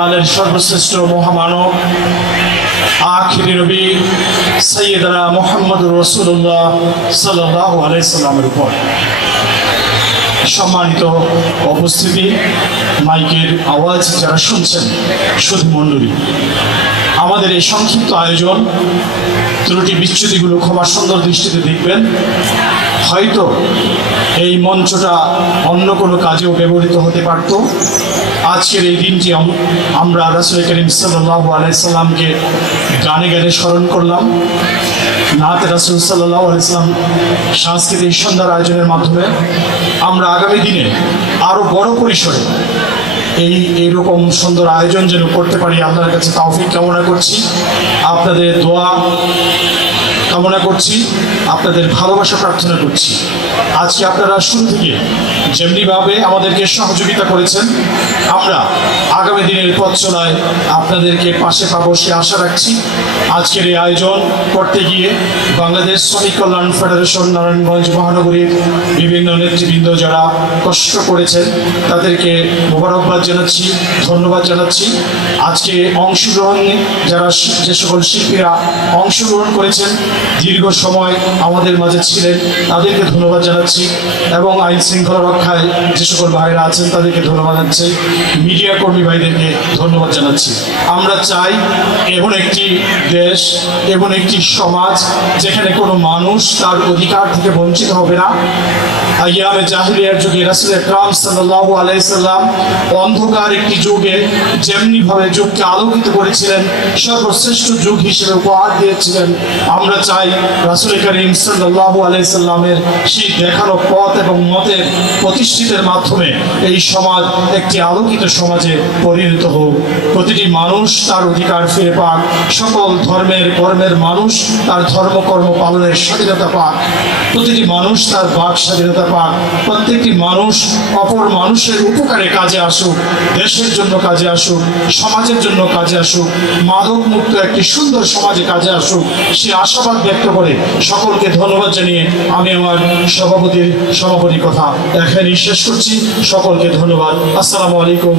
আলের সর্বশ্রেষ্ঠ মহামানব আখিরি নবী সৈয়দনা মুহাম্মদুর রাসূলুল্লাহ সাল্লাল্লাহু আলাইহি সাল্লামের উপর। সম্মানিত উপস্থিতি, মাইকের আওয়াজ যারা শুনছেন, সুধী মণ্ডলী, আমাদের এই সংক্ষিপ্ত আয়োজন ত্রুটি বিচ্যুতিগুলো ক্ষমা সুন্দর দৃষ্টিতে দেখবেন। হয়তো এই মঞ্চটা অন্য কোনো কাজেও ব্যবহৃত হতে পারত। আজকের এই দিনটি আমরা রাসূল করিম সাল্লাল্লাহু আলাইহি সাল্লামকে গানে গানে স্মরণ করলাম। নাতে রাসূল সাল্লাল্লাহু আলাইহি সাল্লাম সাংস্কৃতিক সন্ধ্যার আয়োজনের মাধ্যমে আমরা আগামী দিনে আরও বড় পরিসরে এইরকম সুন্দর আয়োজন যেন করতে পারি, আপনার কাছে তৌফিক কামনা করছি, আপনাদের দোয়া কামনা করছি, আপনাদের ভালোবাসা প্রার্থনা করছি। আজকে আপনারা শুরু থেকে যেমনিভাবে আমাদেরকে সহযোগিতা করেছেন, আমরা আগামী দিনের পথ চলায় আপনাদেরকে পাশে পাবো সে আশা রাখছি। আজকের এই আয়োজন করতে গিয়ে বাংলাদেশ শ্রমিক কল্যাণ ফেডারেশন নারায়ণগঞ্জ মহানগরীর বিভিন্ন নেতৃবৃন্দ যারা কষ্ট করেছেন তাদেরকে মোবারকবাদ জানাচ্ছি, ধন্যবাদ জানাচ্ছি। আজকে অংশগ্রহণ যারা যে সকল শিল্পীরা অংশগ্রহণ করেছেন, দীর্ঘ সময় আমাদের মাঝে ছিলেন, তাদেরকে ধন্যবাদ জানাচ্ছি। এবং আইন শৃঙ্খলা রক্ষায় যে সকল ভাইরা আছেন তাদেরকে ধন্যবাদ জানাচ্ছি। মিডিয়া কর্মী ভাইদেরকে ধন্যবাদ জানাচ্ছি। আমরা চাই এমন একটি দেশ, এমন একটি সমাজ যেখানে কোনো মানুষ তার অধিকার থেকে বঞ্চিত হবে না। আইয়ামে জাহিলিয়ার যুগে রাসূল আকরাম সাল্লাল্লাহু আলাইহি সাল্লাম অন্ধকার একটি যুগে যেমনিভাবে যুগকে আলোকিত করেছিলেন, সর্বশ্রেষ্ঠ যুগ হিসেবে উপহার দিয়েছিলেন। আমরা চাই রাসূল করিম সাল্লাল্লাহু আলাইহি সাল্লামের সেই দেখানো পথ এবং মতের প্রতিষ্ঠিতের মাধ্যমে এই সমাজ একটি আলোকিত সমাজে পরিণত হোক। প্রতিটি মানুষ তার অধিকার ফিরে পাক, সকল ধর্মের কর্মের মানুষ তার ধর্মকর্ম পালনের স্বাধীনতা পাক, প্রতিটি মানুষ তার বাক স্বাধীনতা পাক, প্রত্যেকটি মানুষ অপর মানুষের উপকারে কাজে আসুক, দেশের জন্য কাজে আসুক, সমাজের জন্য কাজে আসুক, মাদক মুক্ত একটি সুন্দর সমাজে কাজে আসুক, সে আশাবাদ ব্যক্ত করে সকলকে ধন্যবাদ জানিয়ে আমি আমার সভাপতি কথা এখানেই শেষ করছি। সকলকে ধন্যবাদ। আসসালামু আলাইকুম।